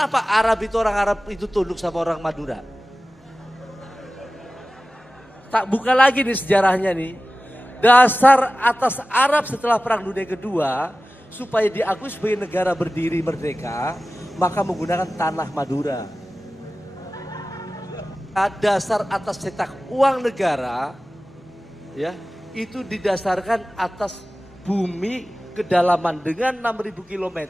Kenapa orang Arab itu tunduk sama orang Madura? Tak buka lagi nih sejarahnya nih. Dasar atas Arab setelah Perang Dunia Kedua, supaya diakui sebagai negara berdiri merdeka, maka menggunakan tanah Madura. Dasar atas cetak uang negara, ya, itu didasarkan atas bumi kedalaman dengan 6.000 km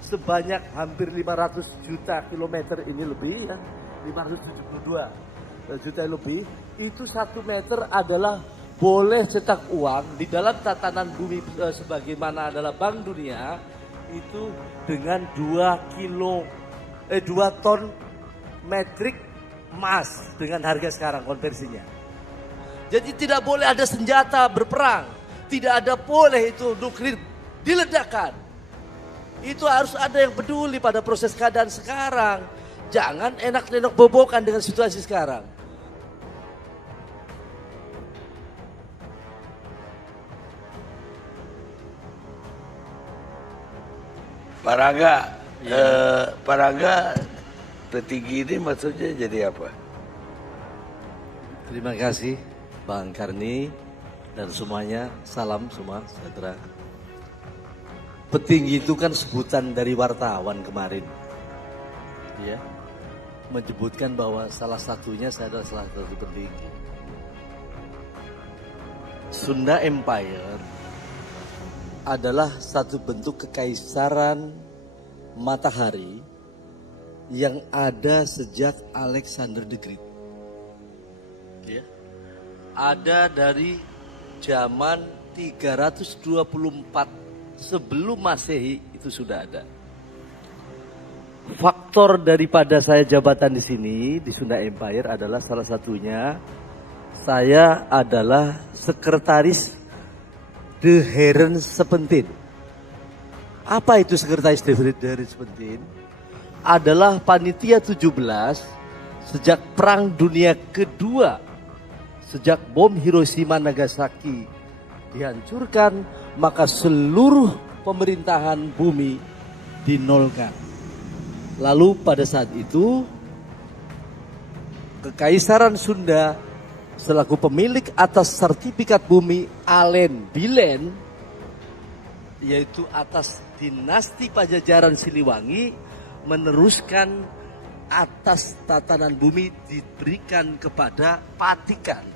sebanyak hampir 500 juta kilometer ini lebih, ya, 572 juta lebih. Itu 1 meter adalah boleh cetak uang di dalam tatanan bumi sebagaimana adalah Bank Dunia itu dengan 2 ton metrik emas dengan harga sekarang konversinya. Jadi tidak boleh ada senjata berperang, tidak ada boleh itu nuklir diledakkan. Itu harus ada yang peduli pada proses keadaan sekarang. Jangan enak-enak bobokan dengan situasi sekarang. Paraga petinggi ini maksudnya jadi apa? Terima kasih Bang Karni dan semuanya. Salam semua saudara. Petinggi itu kan sebutan dari wartawan kemarin, ya, menyebutkan bahwa salah satunya saya adalah salah satu petinggi. Sunda Empire adalah satu bentuk kekaisaran matahari yang ada sejak Alexander the Great. Ya. Ada dari zaman 324 sebelum Masehi itu sudah ada. Faktor daripada saya jabatan di sini di Sunda Empire adalah salah satunya saya adalah sekretaris The Heren Sepentin. Apa itu sekretaris The Heren Sepentin? Adalah panitia 17 sejak Perang Dunia Kedua. Sejak bom Hiroshima Nagasaki dihancurkan, maka seluruh pemerintahan bumi dinolkan. Lalu pada saat itu Kekaisaran Sunda selaku pemilik atas sertifikat bumi Alen Bilen, yaitu atas dinasti Pajajaran Siliwangi, meneruskan atas tatanan bumi diberikan kepada Patikan.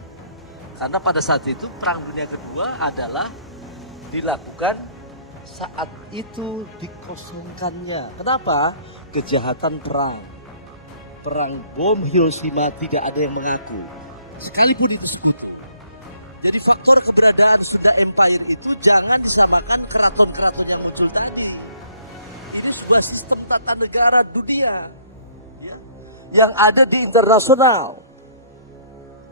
Karena pada saat itu Perang Dunia Kedua adalah dilakukan saat itu dikosongkannya. Kenapa? Kejahatan perang. Perang bom Hiroshima tidak ada yang mengaku. Sekalipun itu sekutu. Jadi faktor keberadaan Sunda Empire itu jangan disamakan keraton-keraton yang muncul tadi. Ini sebuah sistem tata negara dunia, ya, yang ada di internasional.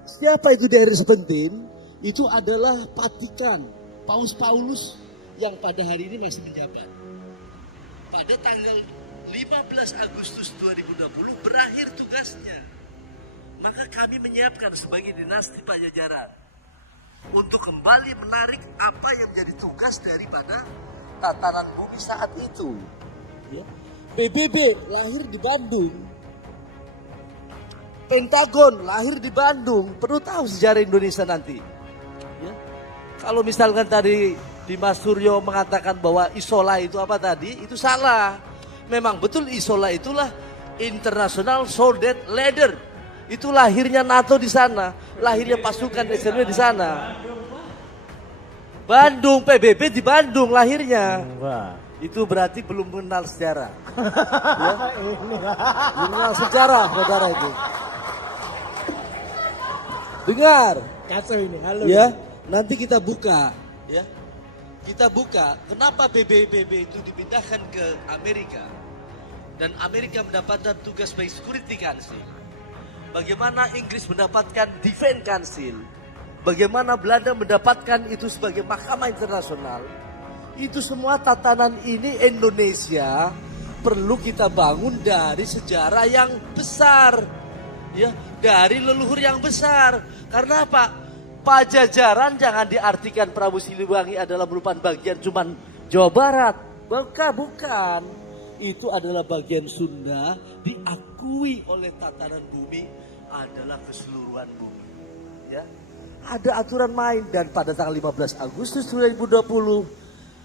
Siapa itu dari Sepentin? Itu adalah Patikan, Paus Paulus yang pada hari ini masih menjabat. Pada tanggal 15 Agustus 2020 berakhir tugasnya. Maka kami menyiapkan sebagai dinasti Pajajaran untuk kembali menarik apa yang menjadi tugas daripada tatanan bumi saat itu. Ya. PBB lahir di Bandung. Pentagon lahir di Bandung. Perlu tahu sejarah Indonesia nanti. Ya. Kalau misalkan tadi Dimas Suryo mengatakan bahwa Isola itu apa tadi, itu salah. Memang betul Isola itulah International Soldat Leader. Itu lahirnya NATO di sana, lahirnya pasukan SNW di sana. Bandung, PBB di Bandung lahirnya. Itu berarti belum mengenal sejarah. Ya? Belum mengenal sejarah, saudara itu. Dengar. Kacau ini, halo. Ya, nanti kita buka. Ya, kita buka. Kenapa PBB itu dipindahkan ke Amerika? Dan Amerika mendapatkan tugas sebagai Security Council. Bagaimana Inggris mendapatkan Defense Council. Bagaimana Belanda mendapatkan itu sebagai mahkamah internasional. Itu semua tatanan ini Indonesia perlu kita bangun dari sejarah yang besar. Ya, dari leluhur yang besar. Karena apa? Pajajaran jangan diartikan Prabu Siliwangi adalah merupakan bagian cuman Jawa Barat. Bukan. itu adalah bagian Sunda, diakui oleh tatanan bumi adalah keseluruhan bumi. Ya, ada aturan main dan pada tanggal 15 Agustus 2020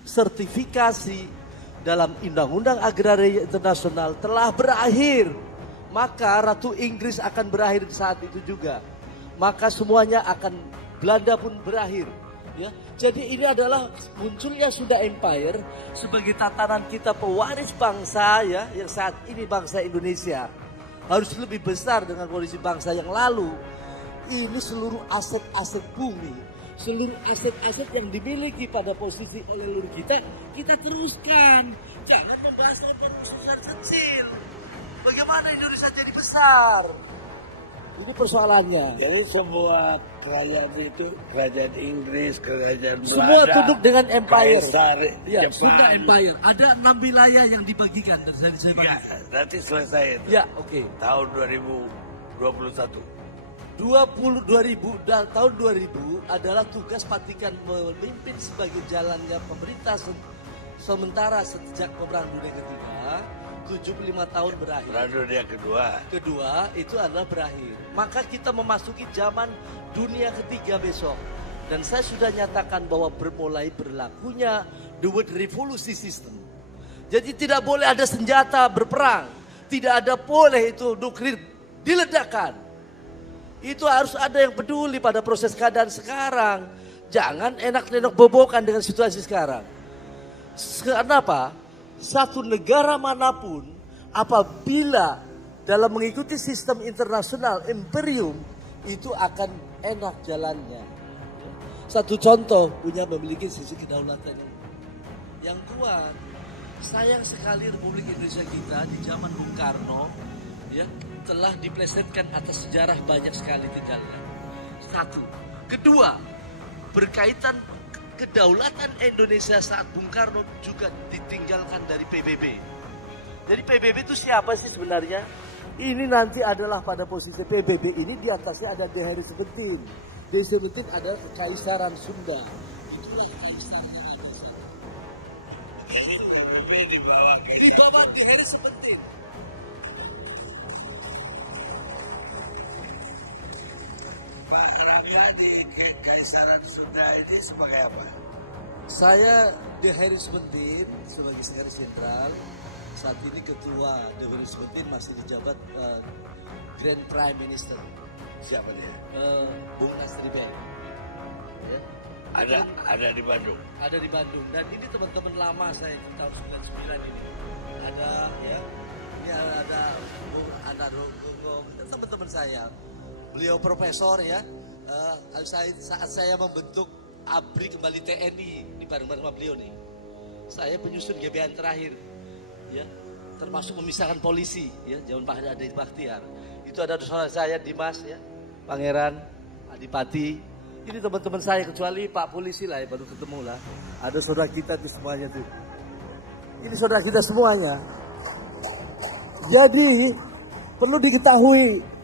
sertifikasi dalam Undang-Undang Agraria Internasional telah berakhir. Maka Ratu Inggris akan berakhir saat itu juga. Maka semuanya akan, Belanda pun berakhir. Ya, jadi ini adalah munculnya Sunda Empire sebagai tatanan kita pewaris bangsa ya, yang saat ini bangsa Indonesia harus lebih besar dengan kondisi bangsa yang lalu. Ini seluruh aset-aset bumi, seluruh aset-aset yang dimiliki pada posisi oleh leluhur kita teruskan. Jangan membahas permusuhan kecil. Bagaimana Indonesia jadi besar? Ini persoalannya. Jadi semua kerajaan itu, kerajaan Inggris, kerajaan Belanda, semua tunduk dengan empire. Kaisar Ya, Jepang. Sunda Empire. Ada 6 wilayah yang dibagikan dan saya Ya, nanti selesai itu. Ya, oke. Tahun 2021. 2000 dan tahun 2000 adalah tugas Vatikan memimpin sebagai jalannya pemerintah sementara sejak peperangan dunia ketiga. 75 tahun berakhir. Perang dunia Kedua itu adalah berakhir. Maka kita memasuki zaman dunia ketiga besok. Dan saya sudah nyatakan bahwa mulai berlakunya the world revolution system. Jadi tidak boleh ada senjata berperang. Tidak ada boleh itu nuklir diledakkan. Itu harus ada yang peduli pada proses keadaan sekarang. Jangan enak-enak bobokan dengan situasi sekarang. Kenapa? Satu negara manapun apabila dalam mengikuti sistem internasional imperium itu akan enak jalannya. Satu contoh memiliki sisi kedaulatan yang kuat. Sayang sekali Republik Indonesia kita di zaman Bung Karno ya telah diplesetkan atas sejarah banyak sekali tinggalnya. Satu. Kedua, berkaitan kedaulatan Indonesia saat Bung Karno juga ditinggalkan dari PBB. Jadi PBB itu siapa sih sebenarnya? Ini nanti adalah pada posisi PBB ini di atasnya ada Deheri Sebentin. Deheri Sebentin adalah Kekaisaran Sunda. Itulah Kaisaran Indonesia. Di bawah Deheri Sebentin. Pak Rangga di Kekaisaran Sunda ini sebagai apa? Saya Deheri Sebentin sebagai Sekretaris Jenderal. Saat ini ketua Deheri Sebentin masih dijabat Grand Prime Minister. Siapa dia? Bung Nasri Ben. Ya. Ada di Bandung. Ada di Bandung. Dan ini teman-teman lama saya tahun 99 ini. Ada ya. Ini ada Bung Anarogong, teman-teman saya. Beliau profesor ya. Saat saya membentuk ABRI kembali TNI di bareng-bareng sama beliau nih. Saya penyusun GBHN terakhir. Ya, termasuk memisahkan polisi ya, zaman Pak Adi Bakhtiar. Itu ada saudara saya Dimas ya, Pangeran, Adipati. Ini teman-teman saya kecuali Pak polisi lah ya baru ketemu lah. Ada saudara kita tuh semuanya tuh. Ini saudara kita semuanya. Jadi perlu diketahui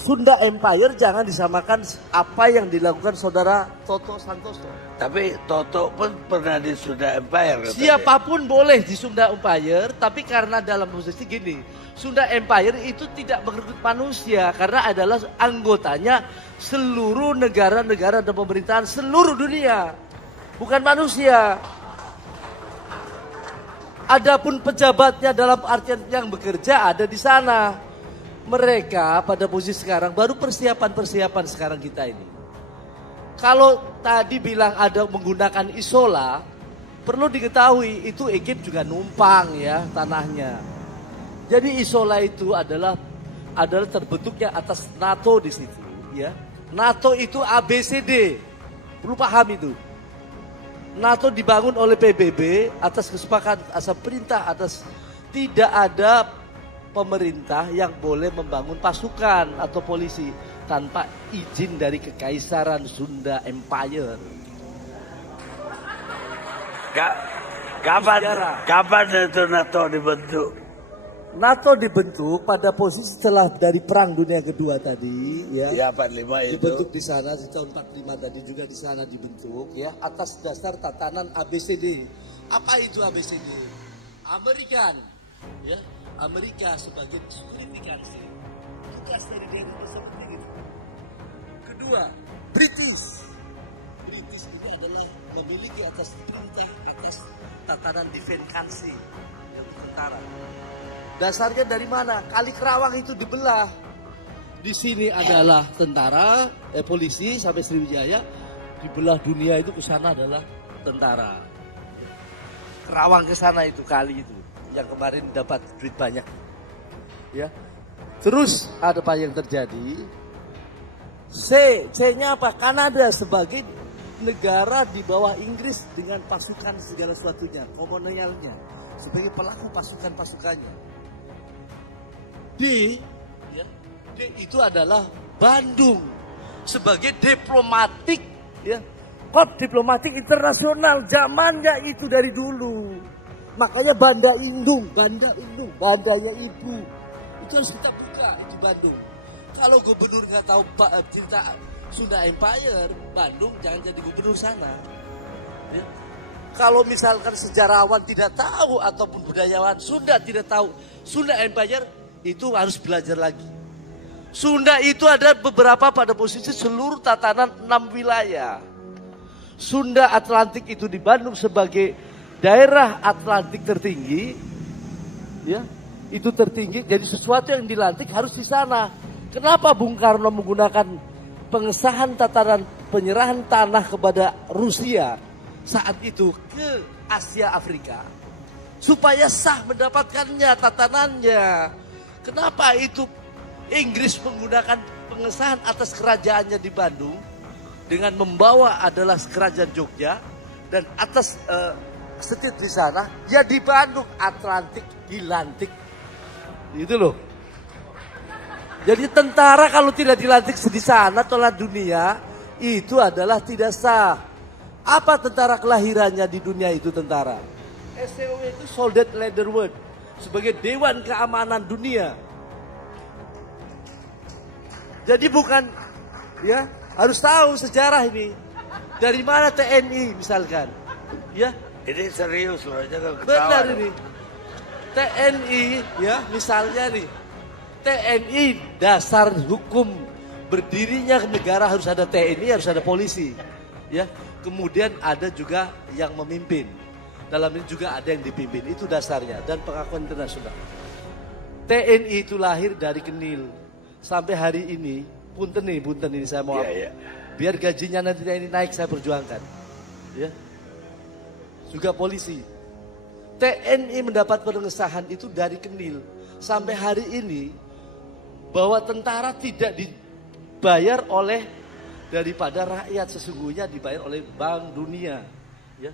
Sunda Empire jangan disamakan apa yang dilakukan saudara Toto Santoso. Tapi Toto pun pernah di Sunda Empire. Katanya. Siapapun boleh di Sunda Empire, tapi karena dalam posisi gini, Sunda Empire itu tidak merekrut manusia karena adalah anggotanya seluruh negara-negara dan pemerintahan seluruh dunia, bukan manusia. Adapun pejabatnya dalam artian yang bekerja ada di sana. Mereka pada posisi sekarang baru persiapan sekarang kita ini. Kalau tadi bilang ada menggunakan isola, perlu diketahui itu Egypt juga numpang ya tanahnya. Jadi isola itu adalah terbentuknya atas NATO di situ ya. NATO itu ABCD. Perlu paham itu. NATO dibangun oleh PBB atas kesepakatan atas perintah atas tidak ada pemerintah yang boleh membangun pasukan atau polisi tanpa izin dari Kekaisaran Sunda Empire. Kapan itu NATO dibentuk? NATO dibentuk pada posisi setelah dari Perang Dunia Kedua tadi, ya. Ya 45 itu. Dibentuk di sana di tahun 45 tadi juga di sana dibentuk, ya, atas dasar tatanan ABCD. Apa itu ABCD? American, ya, Amerika sebagai security council, tugas dari DNI seperti itu. Kedua, British itu adalah memiliki atas perintah atas tatanan defense council, yaitu tentara. Dasarnya dari mana? Kali Kerawang itu dibelah. Di sini adalah tentara, polisi sampai Sriwijaya. Dibelah dunia itu ke sana adalah tentara. Kerawang ke sana itu kali itu yang kemarin dapat duit banyak. Ya. Terus ada apa yang terjadi? C-nya apa? Kanada sebagai negara di bawah Inggris dengan pasukan segala sesuatunya, kolonialnya, sebagai pelaku pasukan-pasukannya. D itu adalah Bandung sebagai diplomatik, ya, kod diplomatik internasional zamannya itu dari dulu. Makanya Banda Indung, bandanya ibu. Itu harus kita buka itu Bandung. Kalau gubernur nggak tahu cerita Sunda Empire, Bandung jangan jadi gubernur sana. Ya. Kalau misalkan sejarawan tidak tahu ataupun budayawan Sunda tidak tahu Sunda Empire, itu harus belajar lagi. Sunda itu ada beberapa pada posisi seluruh tatanan 6 wilayah. Sunda Atlantik itu di Bandung sebagai daerah Atlantik tertinggi, ya, itu tertinggi. Jadi sesuatu yang dilantik harus di sana. Kenapa Bung Karno menggunakan pengesahan tatanan penyerahan tanah kepada Rusia saat itu ke Asia Afrika supaya sah mendapatkannya tatanannya? Kenapa itu Inggris menggunakan pengesahan atas kerajaannya di Bandung dengan membawa adalah kerajaan Jogja dan atas setit di sana, ya di Bandung Atlantik dilantik. Itu loh. Jadi tentara kalau tidak dilantik di sana tolak dunia itu adalah tidak sah. Apa tentara kelahirannya di dunia itu tentara? SCOW itu Soldat Leader Word sebagai Dewan Keamanan Dunia. Jadi bukan, ya, harus tahu sejarah ini. Dari mana TNI misalkan, ya? Ini serius loh, jangan ketawa. Benar ini. TNI, ya, misalnya nih. TNI dasar hukum berdirinya negara harus ada TNI, harus ada polisi, ya. Kemudian ada juga yang memimpin. Dalam ini juga ada yang dipimpin, itu dasarnya dan pengakuan internasional. TNI itu lahir dari Kenil. Sampai hari ini, punten ini saya mau biar gajinya nanti TNI naik saya perjuangkan. Ya. Juga polisi. TNI mendapat pengesahan itu dari Kenil. Sampai hari ini bahwa tentara tidak dibayar oleh daripada rakyat, sesungguhnya dibayar oleh Bank Dunia. Ya.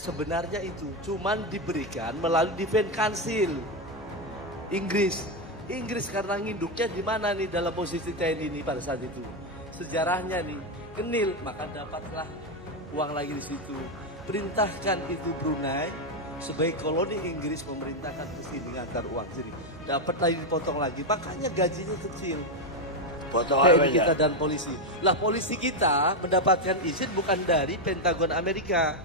Sebenarnya itu cuman diberikan melalui Defense Council Inggris karena nginduknya di mana nih dalam posisi TNI ini pada saat itu. Sejarahnya nih Kenil, maka dapatlah uang lagi di situ. Perintahkan itu Brunei sebagai koloni Inggris, memerintahkan ke sini ngantar uang sini. Dapat lagi dipotong lagi, makanya gajinya kecil. TNI kita dan polisi. Lah polisi kita mendapatkan izin bukan dari Pentagon Amerika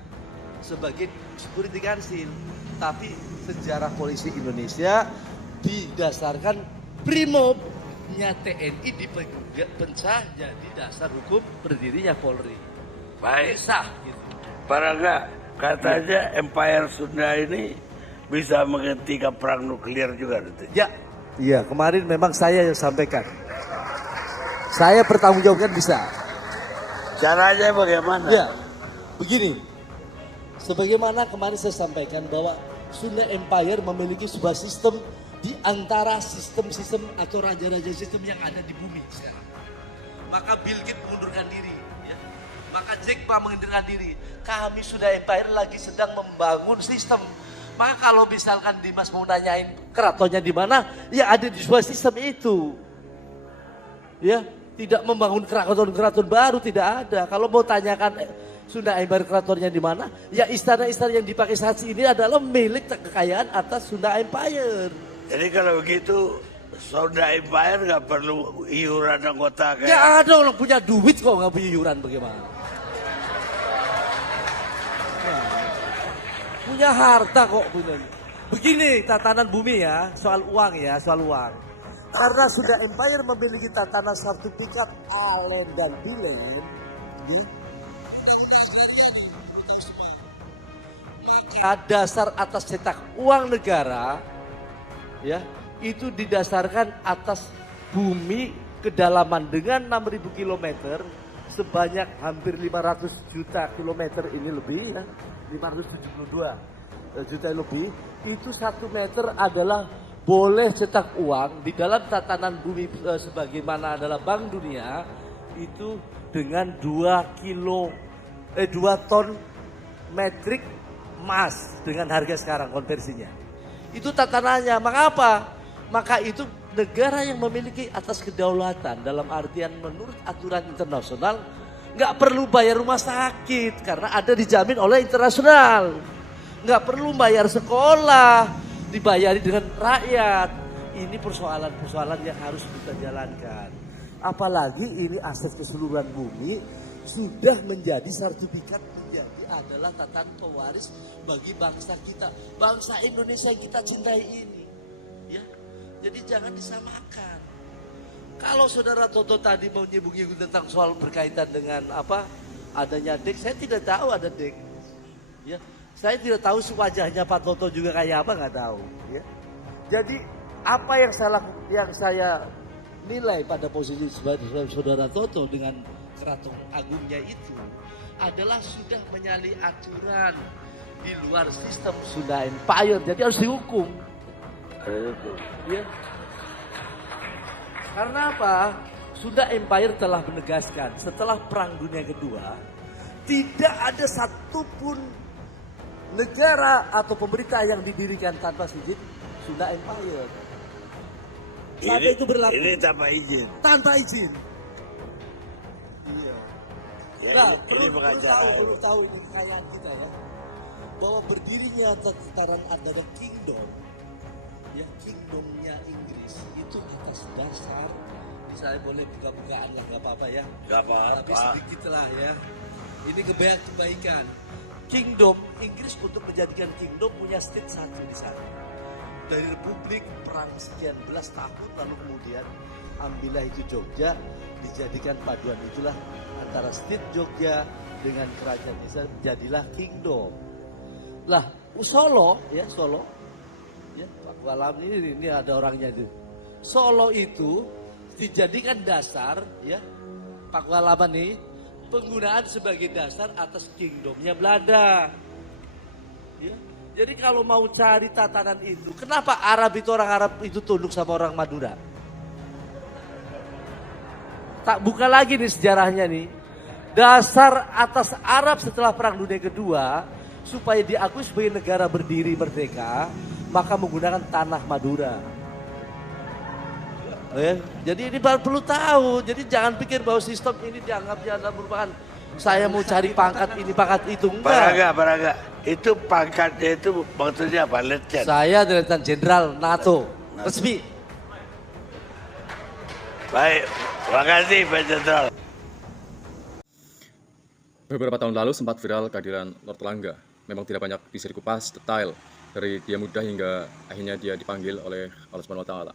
sebagai security council, tapi sejarah polisi Indonesia didasarkan Brimobnya TNI dipecah jadi dasar hukum berdirinya Polri. Baik. Sah gitu. Para katanya Empire Sunda ini bisa menghentikan perang nuklir juga nanti. Ya, iya kemarin memang saya yang sampaikan. Saya pertanggungjawabkan bisa. Caranya bagaimana? Ya, begini. Sebagaimana kemarin saya sampaikan bahwa Sunda Empire memiliki sebuah sistem di antara sistem-sistem atau raja-raja sistem yang ada di bumi sekarang. Maka Bill Gates mengundurkan diri, ya. Maka Jack Ma mengundurkan diri. Kami Sunda Empire lagi sedang membangun sistem. Maka kalau misalkan Dimas mau nanyain keratonnya di mana, ya ada di sebuah sistem itu. Ya, tidak membangun keraton-keraton baru, tidak ada. Kalau mau tanyakan Sunda Empire keratonnya di mana, ya istana-istana yang dipakai saat ini adalah milik kekayaan atas Sunda Empire. Jadi kalau begitu Sunda Empire nggak perlu iuran anggota kayak. Ya ada orang punya duit kok nggak punya iuran bagaimana? Nah, punya harta kok punya. Begini tatanan bumi ya, soal uang ya, soal uang. Karena sudah Empire memiliki tatanan sertifikat Allen dan Billen, maka dasar atas cetak uang negara, ya, itu didasarkan atas bumi kedalaman dengan 6.000 km sebanyak hampir 500 juta kilometer ini lebih ya, 572 juta lebih. Itu 1 meter adalah boleh cetak uang di dalam tatanan bumi sebagaimana adalah Bank Dunia itu dengan 2 ton metrik emas dengan harga sekarang konversinya. Itu tatanannya. Maka apa? Maka itu negara yang memiliki atas kedaulatan dalam artian menurut aturan internasional nggak perlu bayar rumah sakit karena ada dijamin oleh internasional. Nggak perlu bayar sekolah, dibayari dengan rakyat. Ini persoalan-persoalan yang harus kita jalankan. Apalagi ini aset keseluruhan bumi sudah menjadi sertifikat menjadi adalah tatanan pewaris bagi bangsa kita. Bangsa Indonesia yang kita cintai ini. Ya. Jadi jangan disamakan. Kalau saudara Toto tadi mau nyebut-nyebut tentang soal berkaitan dengan apa adanya DEK, saya tidak tahu ada DEK. Ya. Saya tidak tahu wajahnya Pak Toto juga kayak apa, nggak tahu. Ya. Jadi apa yang saya nilai pada posisi saudara Toto dengan Keraton Agungnya itu adalah sudah menyalahi aturan di luar sistem Sunda Empire, jadi harus dihukum. Ya. Karena apa? Sunda Empire telah menegaskan setelah Perang Dunia Kedua tidak ada satupun negara atau pemerintah yang didirikan tanpa izin Sunda Empire. Sampai itu berlaku. Ini tanpa izin. Tanpa izin. Iya. Ya, Nah, ini perlu tahu ini kekayaan kita ya. Bahwa berdirinya tataran ada kingdom, ya kingdomnya Inggris itu atas dasar, saya boleh buka-bukaan lah nggak apa-apa ya. Nggak apa-apa. Tapi sedikit lah ya. Ini kebaikan. Kingdom Inggris untuk menjadikan kingdom punya state satu di sana. Dari Republik perang sekian belas tahun lalu kemudian ambillah itu Jogja dijadikan paduan itulah antara state Jogja dengan kerajaan Indonesia jadilah kingdom. Lah Solo ya Pak Walam ini ada orangnya itu. Solo itu dijadikan dasar ya Pak Walaman nih penggunaan sebagai dasar atas kingdomnya Belanda. Ya. Jadi kalau mau cari tatanan itu, kenapa orang Arab itu tunduk sama orang Madura? Tak buka lagi nih sejarahnya nih. Dasar atas Arab setelah Perang Dunia Kedua, supaya diakui sebagai negara berdiri merdeka, maka menggunakan tanah Madura. Jadi ini perlu tahu. Jadi jangan pikir bahwa sistem ini dianggapnya adalah merupakan saya mau cari pangkat ini pangkat itu enggak. Baraga. Itu pangkatnya itu maksudnya apa? Letnan. Saya Letnan Jenderal NATO. Resmi. Baik, terima kasih Pak Jenderal. Beberapa tahun lalu sempat viral kehadiran Lord Langga. Memang tidak banyak bisa dikupas detail dari dia muda hingga akhirnya dia dipanggil oleh Allah Subhanahu wa taala.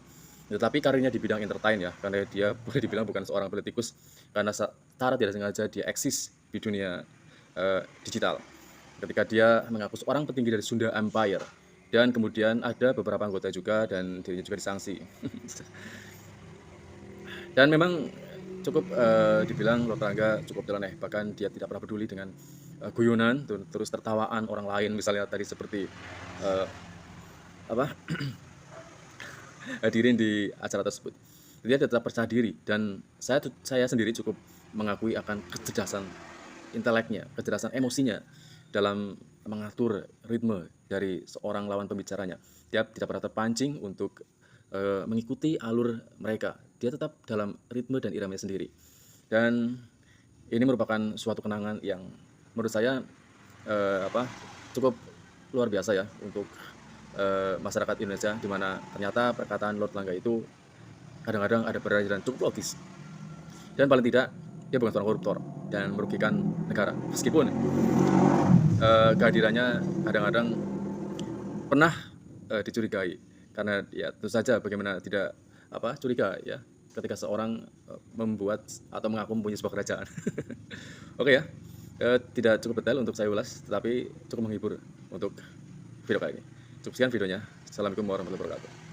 Tetapi karirnya di bidang entertain ya, karena dia boleh dibilang bukan seorang politikus karena secara tidak sengaja dia eksis di dunia digital. Ketika dia mengaku seorang petinggi dari Sunda Empire dan kemudian ada beberapa anggota juga dan dirinya juga disanksi. Dan memang cukup dibilang Lord Langga cukup nyeleneh, bahkan dia tidak pernah peduli dengan guyonan terus tertawaan orang lain misalnya tadi seperti hadirin di acara tersebut. Dia tetap percaya diri dan saya sendiri cukup mengakui akan kecerdasan inteleknya, kecerdasan emosinya dalam mengatur ritme dari seorang lawan pembicaranya. Dia tidak pernah terpancing untuk mengikuti alur mereka. Dia tetap dalam ritme dan iramanya sendiri. Dan ini merupakan suatu kenangan yang menurut saya cukup luar biasa ya untuk masyarakat Indonesia, di mana ternyata perkataan Lord Langga itu kadang-kadang ada berada dan cukup logis. Dan paling tidak dia bukan seorang koruptor dan merugikan negara. Meskipun kehadirannya kadang-kadang pernah dicurigai, karena ya tentu saja bagaimana tidak curiga ya ketika seorang membuat atau mengaku mempunyai sebuah kerajaan. Oke ya, tidak cukup detail untuk saya ulas, tetapi cukup menghibur untuk video kali ini. Cukup sekian videonya. Assalamualaikum warahmatullahi wabarakatuh.